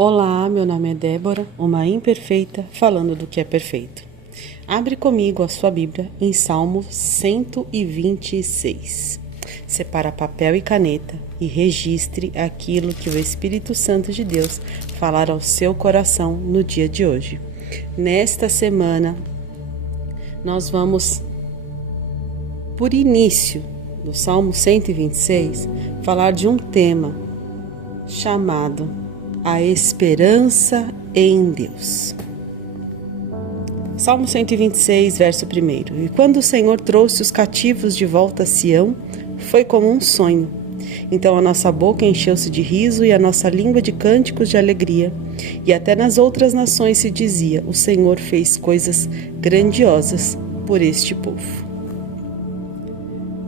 Olá, meu nome é Débora, uma imperfeita falando do que é perfeito. Abre comigo a sua Bíblia em Salmo 126. Separa papel e caneta e registre aquilo que o Espírito Santo de Deus falar ao seu coração no dia de hoje. Nesta semana, nós vamos, por início do Salmo 126, falar de um tema chamado a esperança em Deus. Salmo 126, verso 1. E quando o Senhor trouxe os cativos de volta a Sião, foi como um sonho. Então a nossa boca encheu-se de riso e a nossa língua de cânticos de alegria. E até nas outras nações se dizia: o Senhor fez coisas grandiosas por este povo.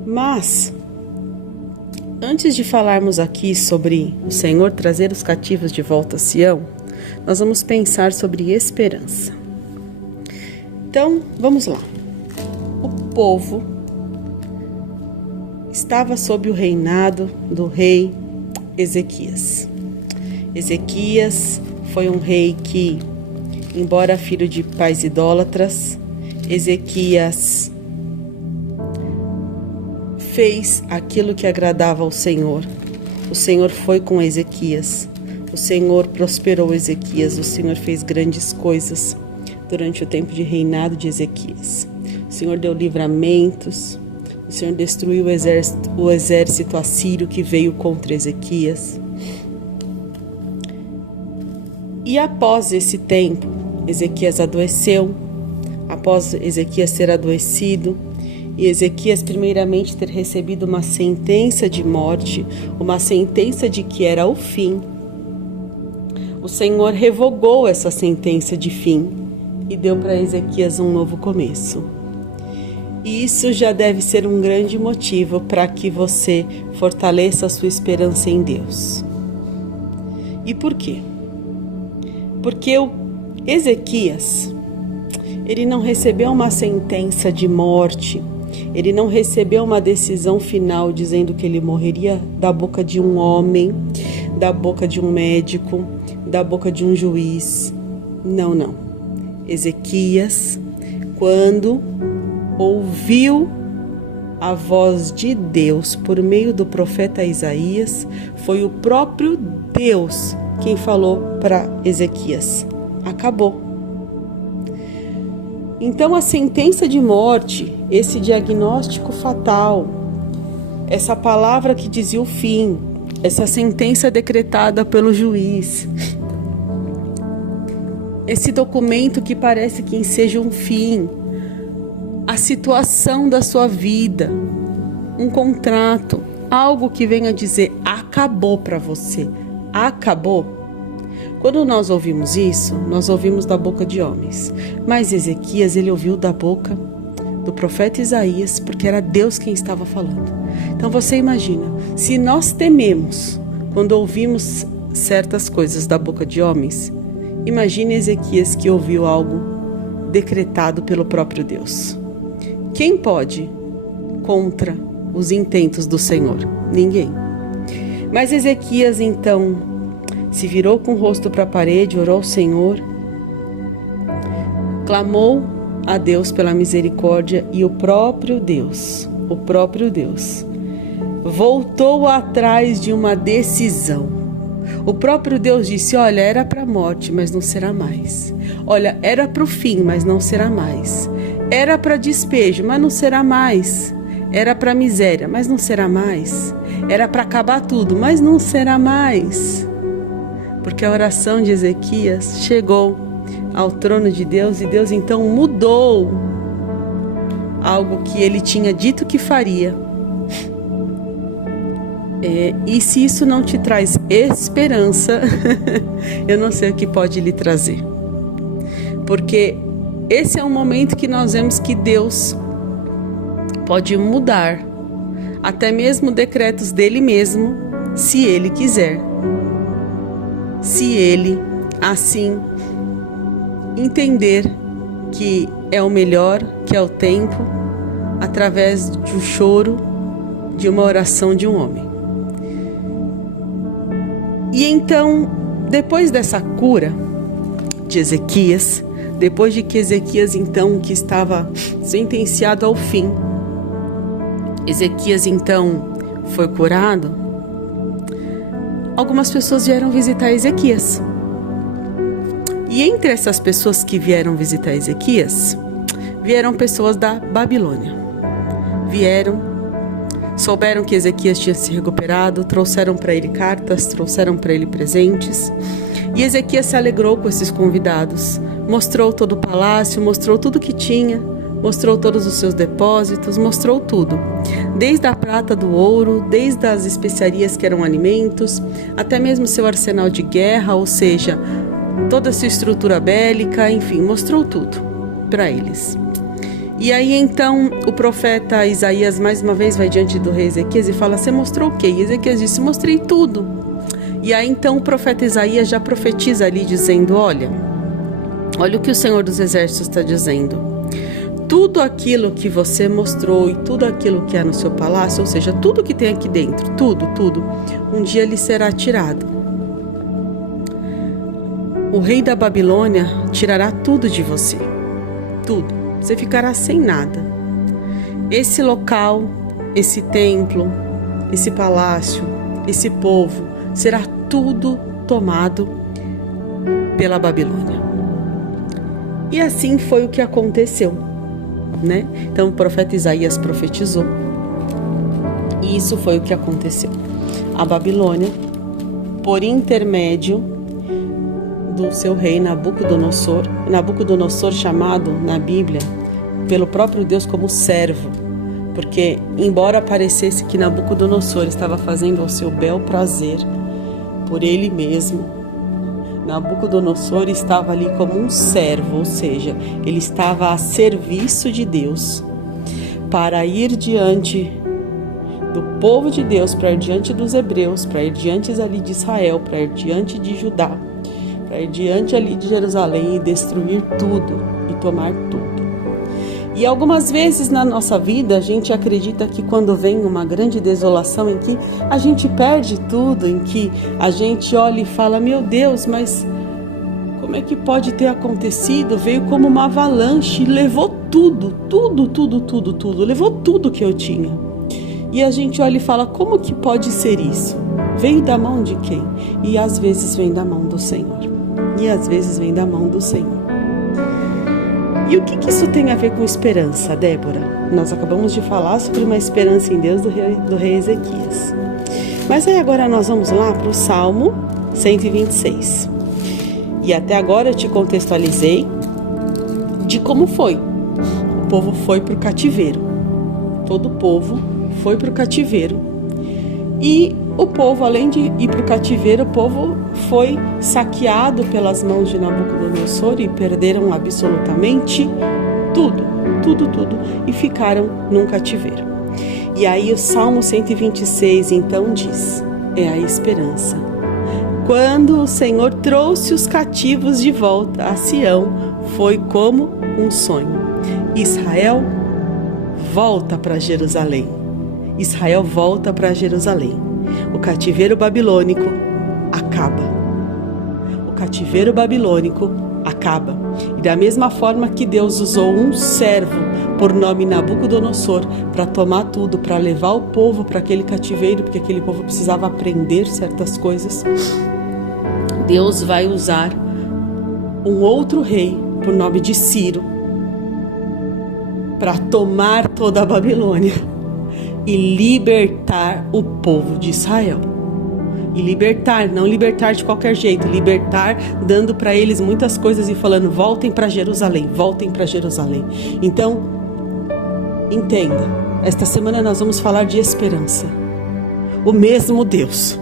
Mas antes de falarmos aqui sobre o Senhor trazer os cativos de volta a Sião, nós vamos pensar sobre esperança. Então, vamos lá. O povo estava sob o reinado do rei Ezequias. Ezequias foi um rei que, embora filho de pais idólatras, Ezequias fez aquilo que agradava ao Senhor. O Senhor foi com Ezequias. O Senhor prosperou Ezequias. O Senhor fez grandes coisas durante o tempo de reinado de Ezequias. O Senhor deu livramentos. O Senhor destruiu o exército assírio que veio contra Ezequias. E após esse tempo, Ezequias adoeceu. Após Ezequias ter adoecido, e Ezequias primeiramente ter recebido uma sentença de morte, uma sentença de que era o fim, o Senhor revogou essa sentença de fim e deu para Ezequias um novo começo. E isso já deve ser um grande motivo para que você fortaleça a sua esperança em Deus. E por quê? Porque o Ezequias, ele não recebeu uma sentença de morte. Ele não recebeu uma decisão final dizendo que ele morreria da boca de um homem, da boca de um médico, da boca de um juiz. Não. Ezequias, quando ouviu a voz de Deus por meio do profeta Isaías, foi o próprio Deus quem falou para Ezequias: acabou. Então a sentença de morte, esse diagnóstico fatal, essa palavra que dizia o fim, essa sentença decretada pelo juiz, esse documento que parece que enseja um fim, a situação da sua vida, um contrato, algo que venha dizer acabou para você, acabou. Quando nós ouvimos isso, nós ouvimos da boca de homens. Mas Ezequias, ele ouviu da boca do profeta Isaías, porque era Deus quem estava falando. Então você imagina, se nós tememos quando ouvimos certas coisas da boca de homens, imagine Ezequias que ouviu algo decretado pelo próprio Deus. Quem pode contra os intentos do Senhor? Ninguém. Mas Ezequias então se virou com o rosto para a parede, orou ao Senhor, clamou a Deus pela misericórdia e o próprio Deus voltou atrás de uma decisão. O próprio Deus disse: olha, era para a morte, mas não será mais. Olha, era para o fim, mas não será mais. Era para despejo, mas não será mais. Era para miséria, mas não será mais. Era para acabar tudo, mas não será mais. Porque a oração de Ezequias chegou ao trono de Deus e Deus então mudou algo que ele tinha dito que faria. E se isso não te traz esperança, eu não sei o que pode lhe trazer. Porque esse é um momento que nós vemos que Deus pode mudar até mesmo decretos dele mesmo, se ele quiser. Se ele, assim, entender que é o melhor, que é o tempo, através de um choro, de uma oração de um homem. E então depois dessa cura de Ezequias, depois de que Ezequias então, que estava sentenciado ao fim, Ezequias então foi curado, algumas pessoas vieram visitar Ezequias. E entre essas pessoas que vieram visitar Ezequias, vieram pessoas da Babilônia. Vieram, souberam que Ezequias tinha se recuperado, trouxeram para ele cartas, trouxeram para ele presentes. E Ezequias se alegrou com esses convidados, mostrou todo o palácio, mostrou tudo que tinha, mostrou todos os seus depósitos, mostrou tudo. Desde a prata, do ouro, desde as especiarias que eram alimentos, até mesmo seu arsenal de guerra, ou seja, toda a sua estrutura bélica, enfim, mostrou tudo para eles. E aí então o profeta Isaías mais uma vez vai diante do rei Ezequias e fala: você mostrou o quê? E Ezequias disse: mostrei tudo. E aí então o profeta Isaías já profetiza ali dizendo: olha o que o Senhor dos Exércitos está dizendo. Tudo aquilo que você mostrou e tudo aquilo que é no seu palácio, ou seja, tudo que tem aqui dentro, tudo, um dia lhe será tirado. O rei da Babilônia tirará tudo de você, tudo. Você ficará sem nada. Esse local, esse templo, esse palácio, esse povo, será tudo tomado pela Babilônia. E assim foi o que aconteceu, né? Então o profeta Isaías profetizou. E isso foi o que aconteceu. A Babilônia, por intermédio do seu rei Nabucodonosor, chamado na Bíblia pelo próprio Deus como servo, porque embora parecesse que Nabucodonosor estava fazendo ao seu bel prazer por ele mesmo, Nabucodonosor estava ali como um servo, ou seja, ele estava a serviço de Deus para ir diante do povo de Deus, para ir diante dos hebreus, para ir diante ali de Israel, para ir diante de Judá, para ir diante ali de Jerusalém e destruir tudo e tomar tudo. E algumas vezes na nossa vida a gente acredita que quando vem uma grande desolação em que a gente perde tudo, em que a gente olha e fala: meu Deus, mas como é que pode ter acontecido? Veio como uma avalanche e levou tudo, levou tudo que eu tinha. E a gente olha e fala: como que pode ser isso? Veio da mão de quem? E às vezes vem da mão do Senhor. E às vezes vem da mão do Senhor. E o que isso tem a ver com esperança, Débora? Nós acabamos de falar sobre uma esperança em Deus do rei Ezequias. Mas aí agora nós vamos lá para o Salmo 126. E até agora eu te contextualizei de como foi. O povo foi para o cativeiro. Todo o povo foi para o cativeiro. E o povo, além de ir para o cativeiro, o povo foi saqueado pelas mãos de Nabucodonosor e perderam absolutamente tudo, e ficaram num cativeiro. E aí o Salmo 126 então diz: é a esperança. Quando o Senhor trouxe os cativos de volta a Sião, foi como um sonho. Israel volta para Jerusalém. Israel volta para Jerusalém. O cativeiro babilônico acaba. O cativeiro babilônico acaba. E da mesma forma que Deus usou um servo por nome Nabucodonosor para tomar tudo, para levar o povo para aquele cativeiro, porque aquele povo precisava aprender certas coisas, Deus vai usar um outro rei por nome de Ciro para tomar toda a Babilônia e libertar o povo de Israel. E libertar, não libertar de qualquer jeito, libertar dando para eles muitas coisas e falando: voltem para Jerusalém, voltem para Jerusalém. Então, entenda, esta semana nós vamos falar de esperança. O mesmo Deus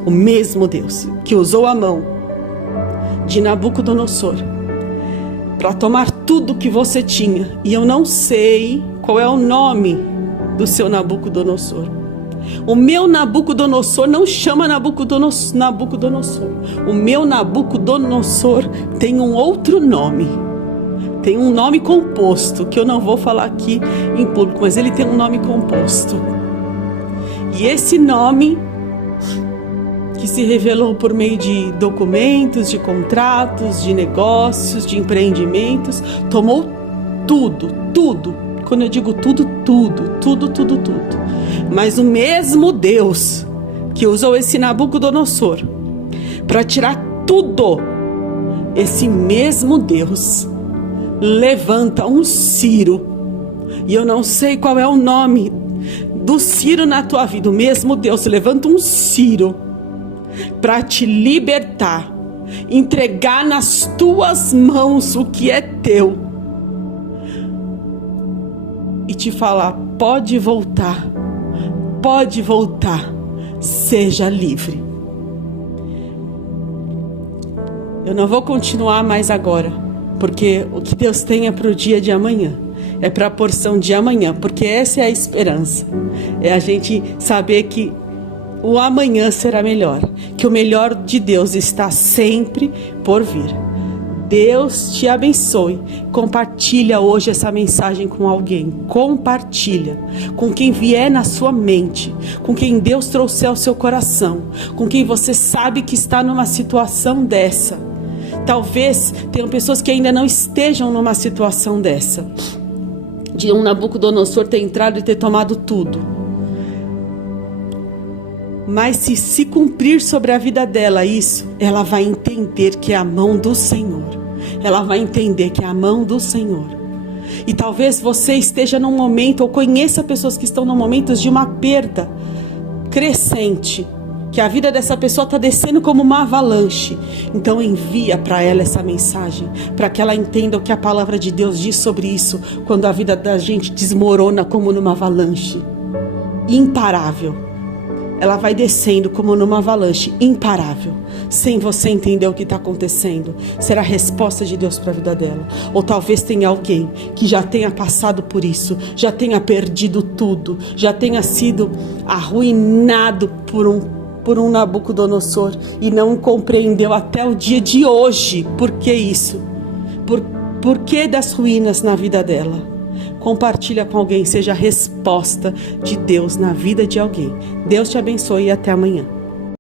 que usou a mão de Nabucodonosor para tomar tudo que você tinha, e eu não sei qual é o nome do seu Nabucodonosor. O meu Nabucodonosor não chama Nabucodonosor. O meu Nabucodonosor tem um outro nome. Tem um nome composto, que eu não vou falar aqui em público, mas ele tem um nome composto. E esse nome que se revelou por meio de documentos, de contratos, de negócios, de empreendimentos, tomou tudo. Quando eu digo tudo. Mas o mesmo Deus que usou esse Nabucodonosor para tirar tudo, esse mesmo Deus levanta um Ciro, e eu não sei qual é o nome do Ciro na tua vida. O mesmo Deus levanta um Ciro para te libertar, entregar nas tuas mãos o que é teu e te falar: pode voltar, seja livre. Eu não vou continuar mais agora, porque o que Deus tem é para o dia de amanhã, é para a porção de amanhã, porque essa é a esperança, é a gente saber que o amanhã será melhor, que o melhor de Deus está sempre por vir. Deus te abençoe. Compartilha hoje essa mensagem com alguém. Compartilha com quem vier na sua mente, com quem Deus trouxer ao seu coração, com quem você sabe que está numa situação dessa. Talvez tenham pessoas que ainda não estejam numa situação dessa, de um Nabucodonosor ter entrado e ter tomado tudo. Mas se cumprir sobre a vida dela isso, ela vai entender que é a mão do Senhor. Ela vai entender que é a mão do Senhor. E talvez você esteja num momento, ou conheça pessoas que estão num momento de uma perda crescente, que a vida dessa pessoa está descendo como uma avalanche. Então envia para ela essa mensagem, para que ela entenda o que a palavra de Deus diz sobre isso, quando a vida da gente desmorona como numa avalanche imparável. Ela vai descendo como numa avalanche imparável, sem você entender o que está acontecendo. Será a resposta de Deus para a vida dela. Ou talvez tenha alguém que já tenha passado por isso, já tenha perdido tudo, já tenha sido arruinado por um Nabucodonosor e não compreendeu até o dia de hoje por que isso, por que das ruínas na vida dela. Compartilha com alguém, seja a resposta de Deus na vida de alguém. Deus te abençoe e até amanhã.